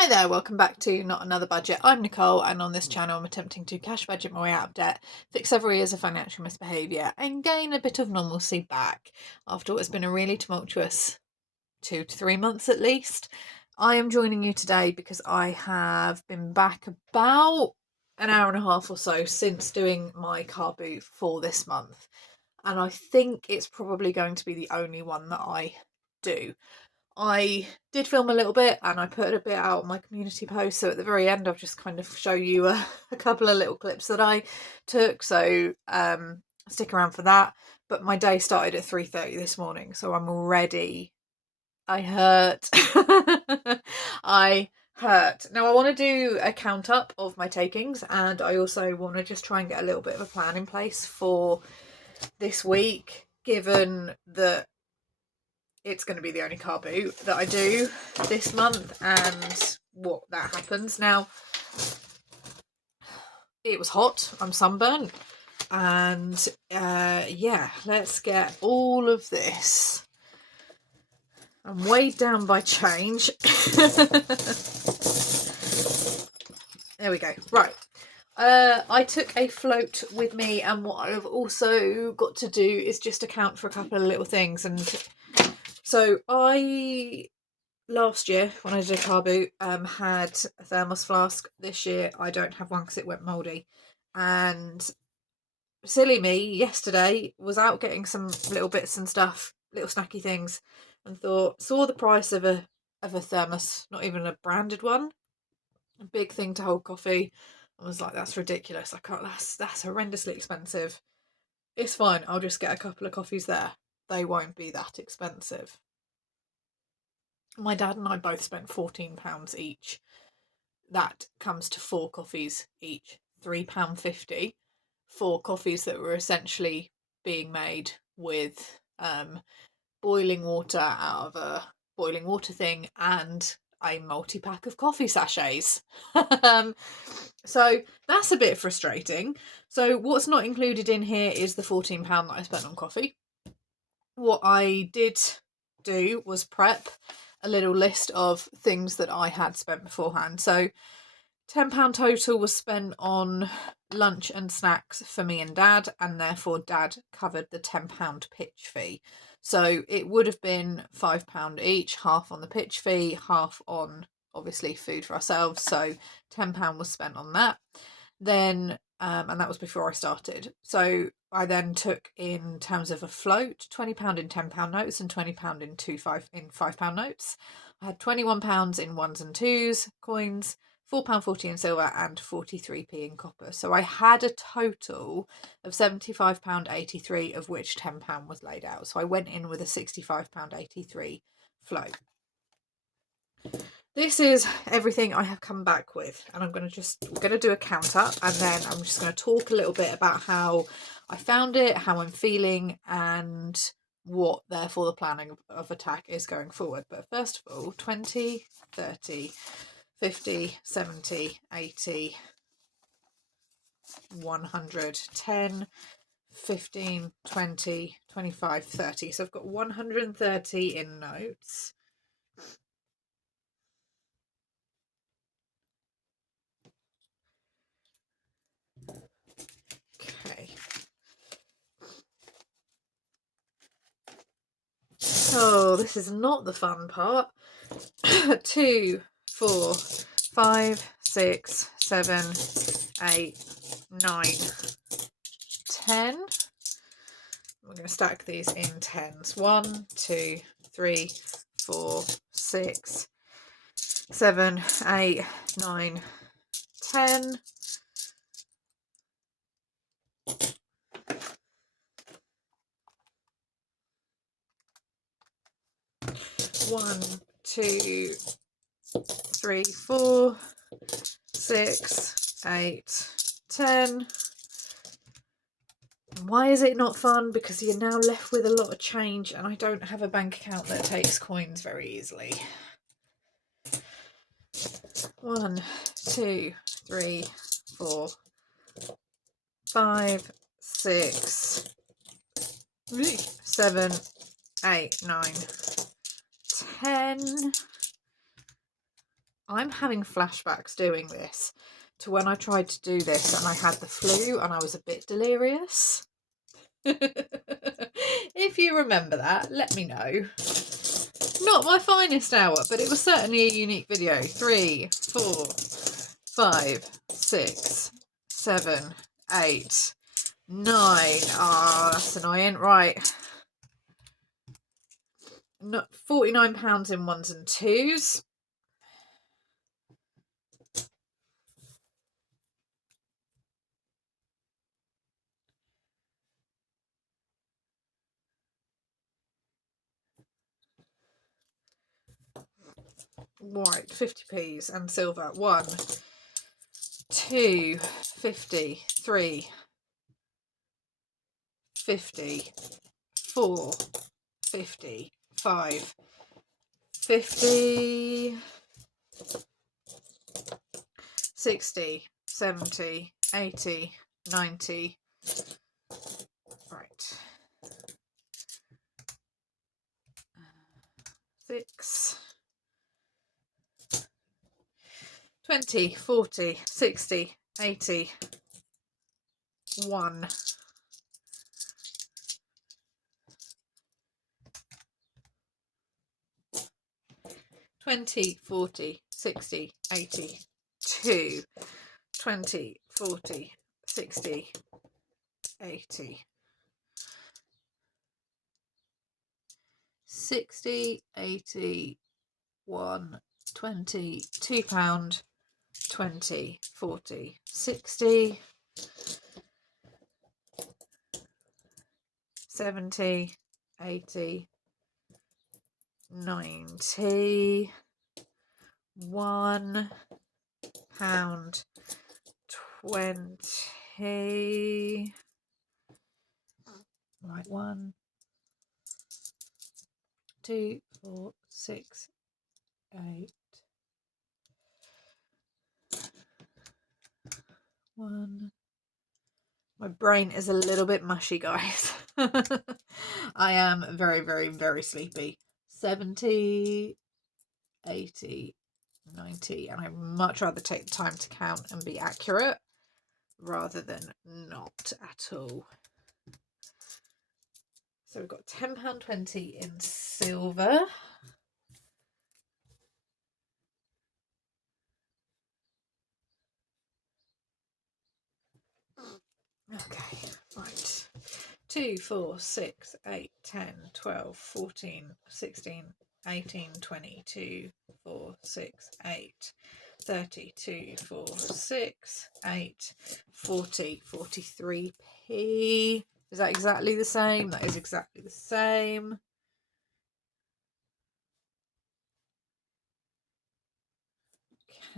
Hi there, welcome back to Not Another Budget. I'm Nicole, and on this channel I'm attempting to cash budget my way out of debt, fix several years of financial misbehaviour, and gain a bit of normalcy back after what's been a really tumultuous 2 to 3 months at least. I am joining you today because I have been back about an hour and a half or so since doing my car boot for this month, and I think it's probably going to be the only one that I do. I did film a little bit and I put a bit out on my community post, so at the very end I'll just kind of show you a couple of little clips that I took, so stick around for that. But my day started at 3:30 this morning, so I'm already... I hurt. I hurt. Now I want to do a count up of my takings, and I also want to just try and get a little bit of a plan in place for this week, given that it's going to be the only car boot that I do this month and what that happens. Now, it was hot, I'm sunburnt, and yeah, let's get all of this. I'm weighed down by change. There we go. Right. I took a float with me, and what I've also got to do is just account for a couple of little things. And so last year when I did a car boot, had a thermos flask. This year I don't have one because it went mouldy. And silly me, yesterday was out getting some little bits and stuff, little snacky things, and saw the price of a thermos, not even a branded one, a big thing to hold coffee. I was like, that's ridiculous. I can't. That's horrendously expensive. It's fine. I'll just get a couple of coffees there. They won't be that expensive. My dad and I both spent £14 each. That comes to 4 coffees each, £3.50 for coffees that were essentially being made with boiling water out of a boiling water thing and a multi-pack of coffee sachets. So that's a bit frustrating. So what's not included in here is the £14 that I spent on coffee. What I did do was prep a little list of things that I had spent beforehand. So £10 total was spent on lunch and snacks for me and Dad, and therefore Dad covered the £10 pitch fee. So it would have been £5 each, half on the pitch fee, half on obviously food for ourselves. So £10 was spent on that. Then and that was before I started. So I then took, in terms of a float, £20 in £10 notes and £20 in £5 notes. I had £21 in ones and twos coins, £4.40 in silver, and 43p in copper. So I had a total of £75.83, of which £10 was laid out. So I went in with a £65.83 float. This is everything I have come back with, and we're going to do a count up, and then I'm just going to talk a little bit about how I found it, how I'm feeling, and what therefore the planning of attack is going forward. But first of all, 20, 30, 50, 70, 80, 100, 10, 15, 20, 25, 30. So I've got 130 in notes. Okay. Oh, this is not the fun part. 2, 4, 5, 6, 7, 8, 9, 10. We're going to stack these in tens. 1, 2, 3, 4, 6, 7, 8, 9, 10. One, 2, 3, 4, 6, 8, 10. Why is it not fun? Because you're now left with a lot of change, and I don't have a bank account that takes coins very easily. 1, 2, 3, 4, 5, 6, 7, 8, 9, 10. I'm having flashbacks doing this to when I tried to do this and I had the flu and I was a bit delirious. If you remember that, let me know. Not my finest hour, but it was certainly a unique video. 3, 4, 5, 6, 7, 8, 9. Ah, that's annoying. Right. £49 in ones and twos. Right, 50p's and silver. 1, 2, 50, 3, 50, 4, 50, 5, 50, 60, 70, 80, 90. Right. 6, 20, 40, 60, 80, 1. 20, 40, 60, 80, 2. 20, 40, 60, 80. 60, 80, 1, 20, £2, 20, 40, 60, 70, 80, 90, £1, 20. Right, 1, 2, 4, 6, 8. 1. My brain is a little bit mushy, guys. I am very, very, very sleepy. 70, 80, 90. And I'd much rather take the time to count and be accurate rather than not at all. So we've got £10.20 in silver. Okay, right. 2, 4, 6, 8, 10, 12, 14, 16, 18, 22, 4, 6, 8, 32, 4, 6, 8, 40, 43p. Is that exactly the same? That is exactly the same.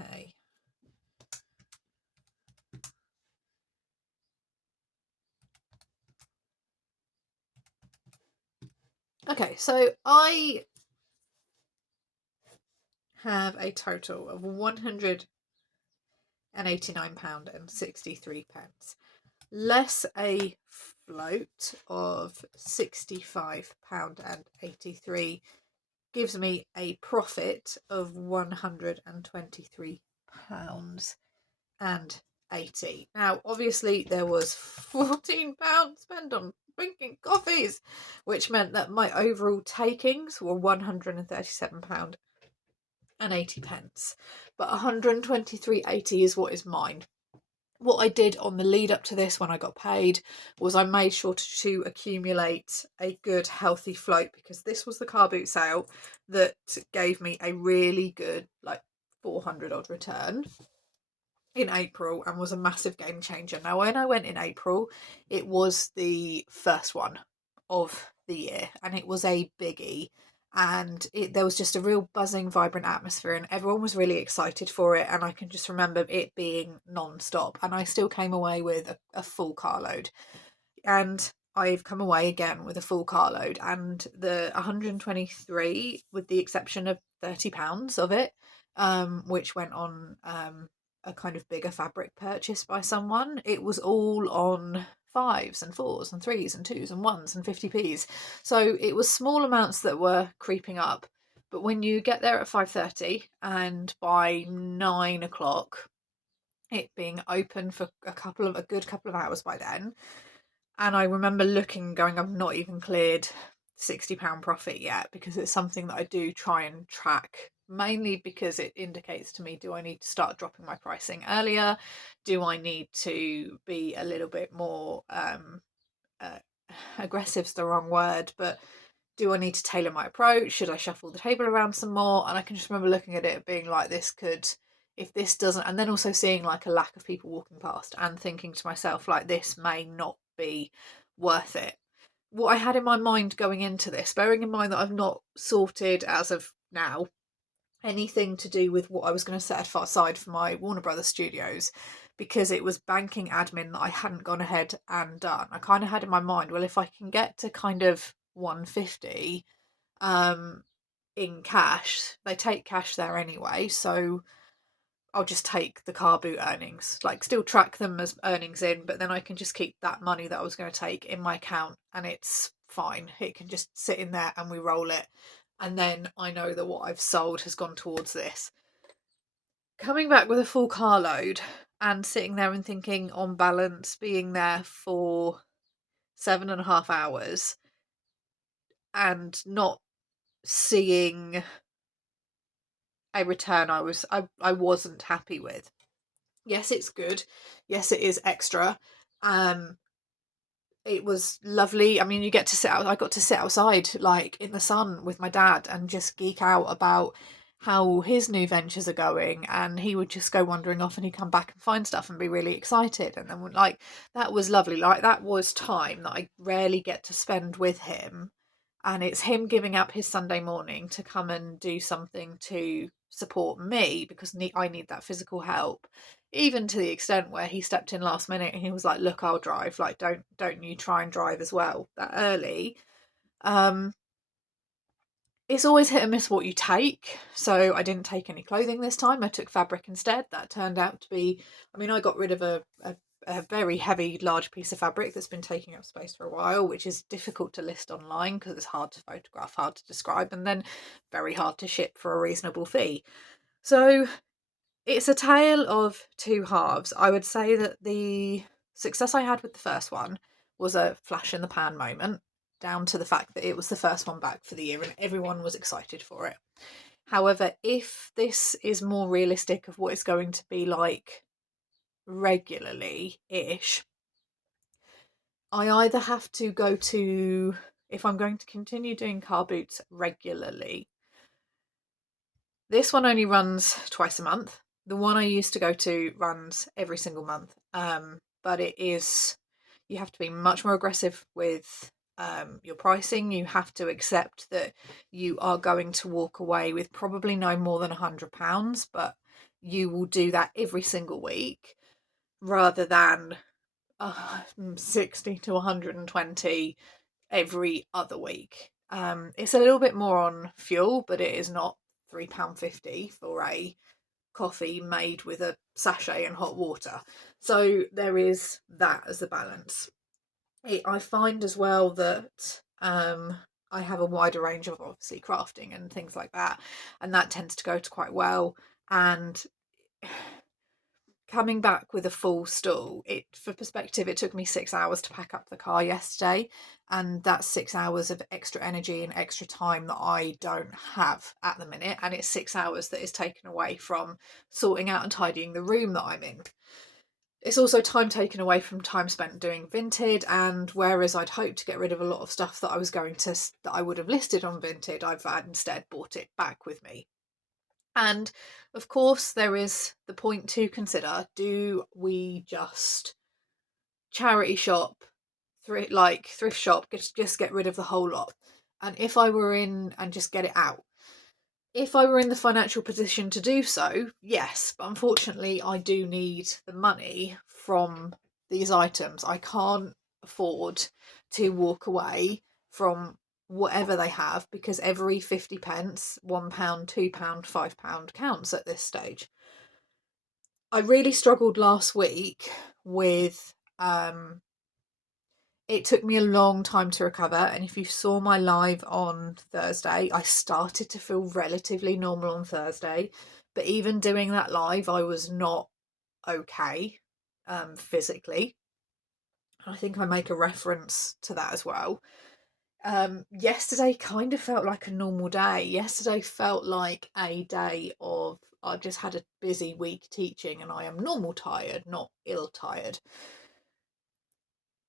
Okay. Okay, so I have a total of £189.63, less a float of £65.83, gives me a profit of £123.80. Now, obviously, there was £14 spent on drinking coffees, which meant that my overall takings were £137.80. But £123.80 is what is mine. What I did on the lead up to this when I got paid was I made sure to accumulate a good healthy float, because this was the car boot sale that gave me a really good, like, 400 odd return in April and was a massive game changer. Now, when I went in April, it was the first one of the year and it was a biggie, and there was just a real buzzing, vibrant atmosphere and everyone was really excited for it, and I can just remember it being non-stop, and I still came away with a full carload, and I've come away again with a full carload, and the 123, with the exception of £30 of it, which went on a kind of bigger fabric purchase by someone, it was all on 5s and 4s and 3s and 2s and 1s and 50p's. So it was small amounts that were creeping up, But when you get there at 5:30 and by 9 o'clock, it being open for a good couple of hours by then, and I remember looking and going, I've not even cleared £60 profit yet, because it's something that I do try and track, mainly because it indicates to me, do I need to start dropping my pricing earlier? Do I need to be a little bit more aggressive's the wrong word, but do I need to tailor my approach? Should I shuffle the table around some more? And I can just remember looking at it being like, this could, if this doesn't, and then also seeing like a lack of people walking past and thinking to myself, like, this may not be worth it. What I had in my mind going into this, bearing in mind that I've not sorted as of now anything to do with what I was going to set aside for my Warner Brothers studios, because it was banking admin that I hadn't gone ahead and done. I kind of had in my mind, well, if I can get to kind of 150 in cash, they take cash there anyway, so I'll just take the car boot earnings, like still track them as earnings in, but then I can just keep that money that I was going to take in my account, and it's fine. It can just sit in there and we roll it. And then I know that what I've sold has gone towards this. Coming back with a full carload and sitting there and thinking, on balance, being there for 7.5 hours and not seeing a return I wasn't happy with. Yes, it's good. Yes, it is extra. It was lovely. I mean, you get to sit out. I got to sit outside, like in the sun, with my dad and just geek out about how his new ventures are going. And he would just go wandering off, and he'd come back and find stuff and be really excited. And then, like, that was lovely. Like, that was time that I rarely get to spend with him. And it's him giving up his Sunday morning to come and do something to support me, because I need that physical help, even to the extent where he stepped in last minute and he was like, look, I'll drive, like, don't you try and drive as well that early. It's always hit and miss what you take. So I didn't take any clothing this time. I took fabric instead. That turned out to be, I mean, I got rid of a very heavy, large piece of fabric that's been taking up space for a while, which is difficult to list online because it's hard to photograph, hard to describe, and then very hard to ship for a reasonable fee. So it's a tale of two halves. I would say that the success I had with the first one was a flash in the pan moment, down to the fact that it was the first one back for the year and everyone was excited for it. However, if this is more realistic of what it's going to be like regularly-ish, I either have to go to, if I'm going to continue doing car boots regularly, this one only runs twice a month. The one I used to go to runs every single month. But it is, you have to be much more aggressive with your pricing. You have to accept that you are going to walk away with probably no more than £100, but you will do that every single week rather than 60 to 120 every other week. It's a little bit more on fuel, but it is not £3.50 for a coffee made with a sachet and hot water. So there is that as the balance. I find as well that I have a wider range of, obviously, crafting and things like that, and that tends to go to quite well. And coming back with a full stall, it, for perspective, it took me 6 hours to pack up the car yesterday, and that's 6 hours of extra energy and extra time that I don't have at the minute, and it's 6 hours that is taken away from sorting out and tidying the room that I'm in. It's also time taken away from time spent doing Vinted, and whereas I'd hoped to get rid of a lot of stuff that I would have listed on Vinted, I've instead bought it back with me. And of course, there is the point to consider: do we just charity shop, thrift shop, just get rid of the whole lot? And if I were in, and just get it out, if I were in the financial position to do so, yes, but unfortunately I do need the money from these items. I can't afford to walk away from whatever they have, because every 50 pence, £1, £2, £5 counts at this stage. I really struggled last week with It took me a long time to recover, and if you saw my live on Thursday, I started to feel relatively normal on Thursday, but even doing that live, I was not okay physically. I think I make a reference to that as well. Yesterday kind of felt like a normal day. Yesterday felt like a day of, I just had a busy week teaching and I am normal tired, not ill tired.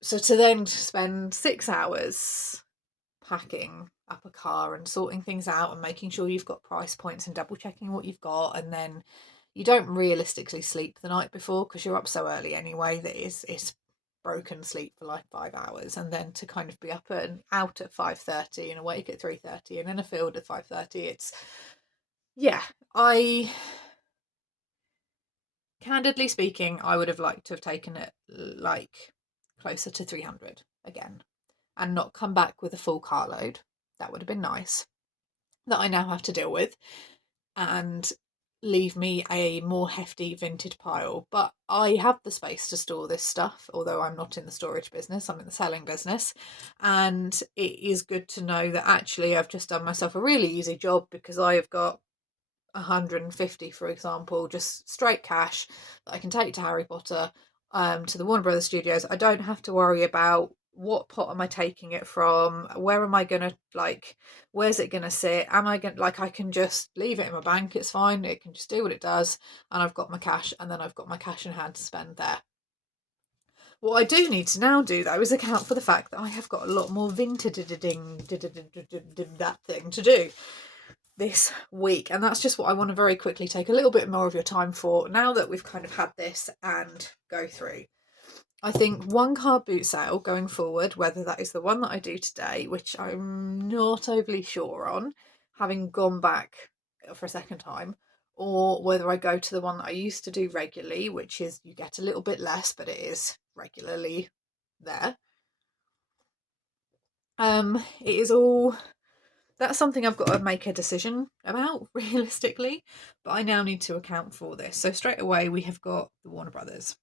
So to then spend 6 hours packing up a car and sorting things out and making sure you've got price points and double checking what you've got, and then you don't realistically sleep the night before because you're up so early anyway that it's broken sleep for like 5 hours, and then to kind of be up and out at 5:30 and awake at 3:30 and in a field at 5:30, it's, yeah, I, candidly speaking, I would have liked to have taken it like closer to 300 again and not come back with a full carload. That would have been nice. That I now have to deal with and leave me a more hefty vintage pile. But I have the space to store this stuff, although I'm not in the storage business, I'm in the selling business. And it is good to know that actually I've just done myself a really easy job, because I have got 150, for example, just straight cash that I can take to Harry Potter, to the Warner Brothers Studios. I don't have to worry about what pot am I taking it from, where am I gonna, like, where's it gonna sit, am I gonna, like, I can just leave it in my bank, it's fine, it can just do what it does, and I've got my cash, and then I've got my cash in hand to spend there. What I do need to now do, though, is account for the fact that I have got a lot more vintage that thing to do this week, and that's just what I want to very quickly take a little bit more of your time for now that we've kind of had this and go through. I think one card boot sale going forward, whether that is the one that I do today, which I'm not overly sure on, having gone back for a second time, or whether I go to the one that I used to do regularly, which is you get a little bit less, but it is regularly there. It is all, that's something I've got to make a decision about realistically, but I now need to account for this. So straight away we have got the Warner Brothers,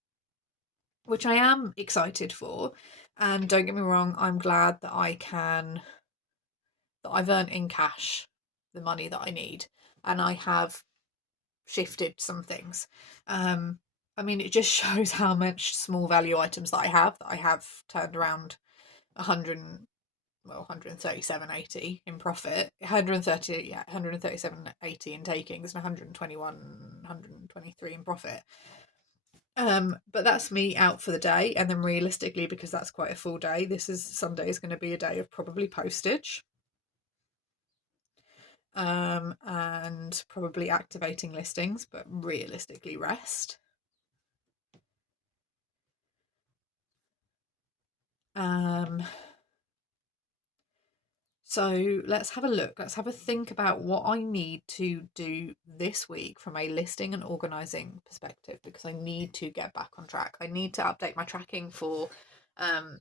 which I am excited for, and don't get me wrong, I'm glad that I've earned in cash the money that I need, and I have shifted some things. I mean, it just shows how much small value items that I have turned around 100, well, 137.80 in profit, 130, yeah, 137.80 in takings, and 121, 123 in profit. But that's me out for the day, and then realistically, because that's quite a full day, Sunday is going to be a day of probably postage, and probably activating listings, but realistically rest. So let's have a look. Let's have a think about what I need to do this week from a listing and organising perspective, because I need to get back on track. I need to update my tracking for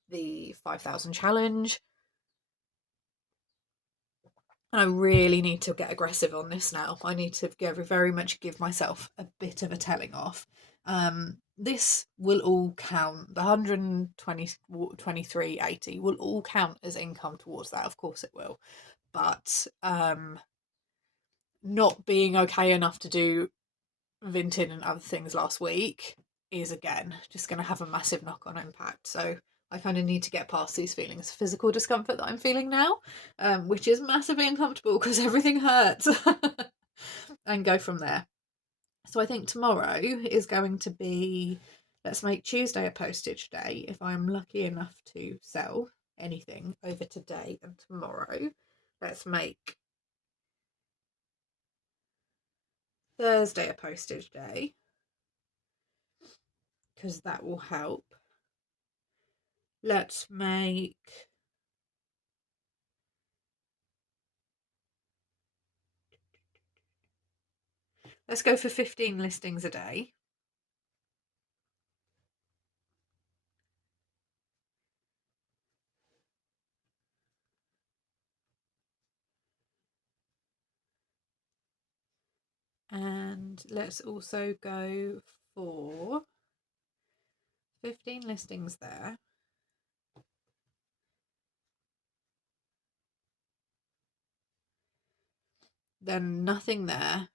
the 5,000 challenge. And I really need to get aggressive on this now. I need to very much give myself a bit of a telling off. This will all count. The 123.80 will all count as income towards that. Of course it will. But not being okay enough to do Vinted and other things last week is, again, just going to have a massive knock-on impact. So I kind of need to get past these feelings of physical discomfort that I'm feeling now, which is massively uncomfortable because everything hurts, and go from there. So I think tomorrow is going to be, let's make Tuesday a postage day. If I'm lucky enough to sell anything over today and tomorrow, let's make Thursday a postage day, because that will help. Let's make let's go for 15 listings a day. And let's also go for 15 listings there. then nothing there.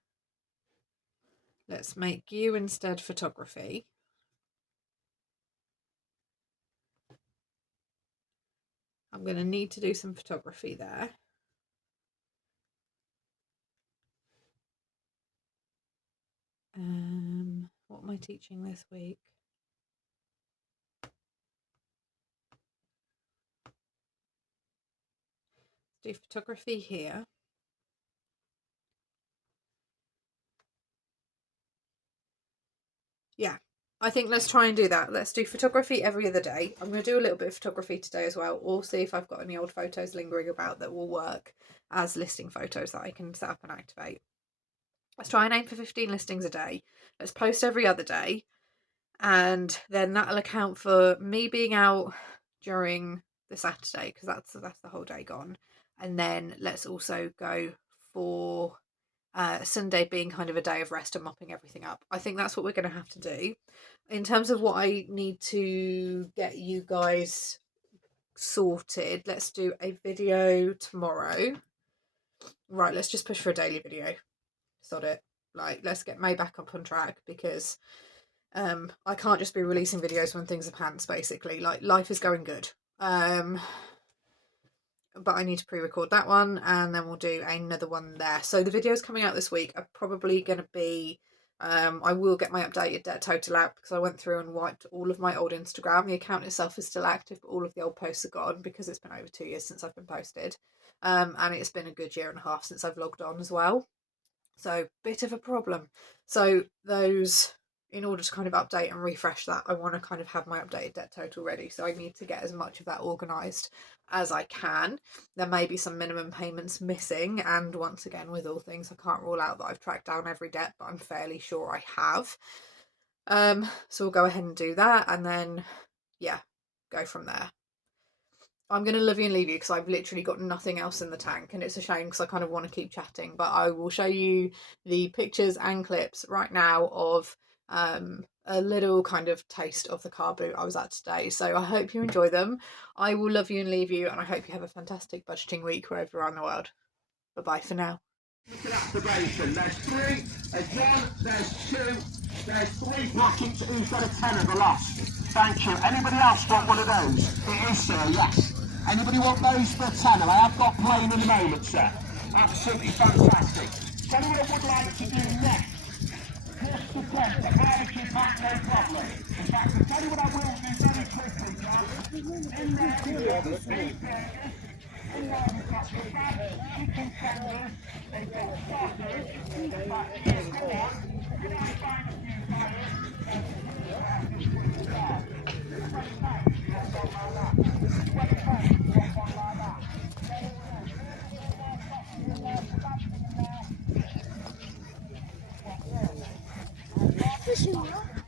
Let's make you instead photography. I'm going to need to do some photography there. What am I teaching this week? Do photography here. Yeah, I think let's try and do that. Let's do photography every other day. I'm going to do a little bit of photography today as well, or see if I've got any old photos lingering about that will work as listing photos that I can set up and activate. Let's try and aim for 15 listings a day. Let's post every other day, and then that'll account for me being out during the Saturday, because that's the whole day gone. And then let's also go for Sunday being kind of a day of rest and mopping everything up. I think that's what we're going to have to do. In terms of what I need to get you guys sorted, let's do a video tomorrow. Right, let's just push for a daily video. Sod it. Like, let's get May back up on track, because I can't just be releasing videos when things are pants, basically. Like, life is going good. But I need to pre-record that one, and then we'll do another one there. So the videos coming out this week are probably going to be, I will get my updated debt total out, because I went through and wiped all of my old Instagram. The account itself is still active, but all of the old posts are gone, because it's been over 2 years since I've been posted. And it's been a good year and a half since I've logged on as well. So, bit of a problem. So those, in order to kind of update and refresh that, I want to kind of have my updated debt total ready. So I need to get as much of that organised as I can. There may be some minimum payments missing, and once again, with all things, I can't rule out that I've tracked down every debt, but I'm fairly sure I have. So we'll go ahead and do that, and then, yeah, go from there. I'm going to love you and leave you, because I've literally got nothing else in the tank, and it's a shame because I kind of want to keep chatting, but I will show you the pictures and clips right now of a little kind of taste of the car boot I was at today. So I hope you enjoy them. I will love you and leave you, and I hope you have a fantastic budgeting week wherever you are in the world. Bye bye for now. Look at activation. There's 3, there's 1, there's 2, there's 3 brackets. Who's got a tenner? The lost. Thank you. Anybody else want one of those? It is, sir, yes. Anybody want those for a tenner? I have got plain in the moment, sir. Absolutely fantastic. Tell you what I would like to do next. Just to test the barbecue pack, no problem. In fact, I'll tell you what I will do very quickly, John. In there, we've got the beef burgers. In there, we've got the fat chicken tenders. They've got sausage. In fact, yes, go on. Can I find a few buyers? Fishing rod.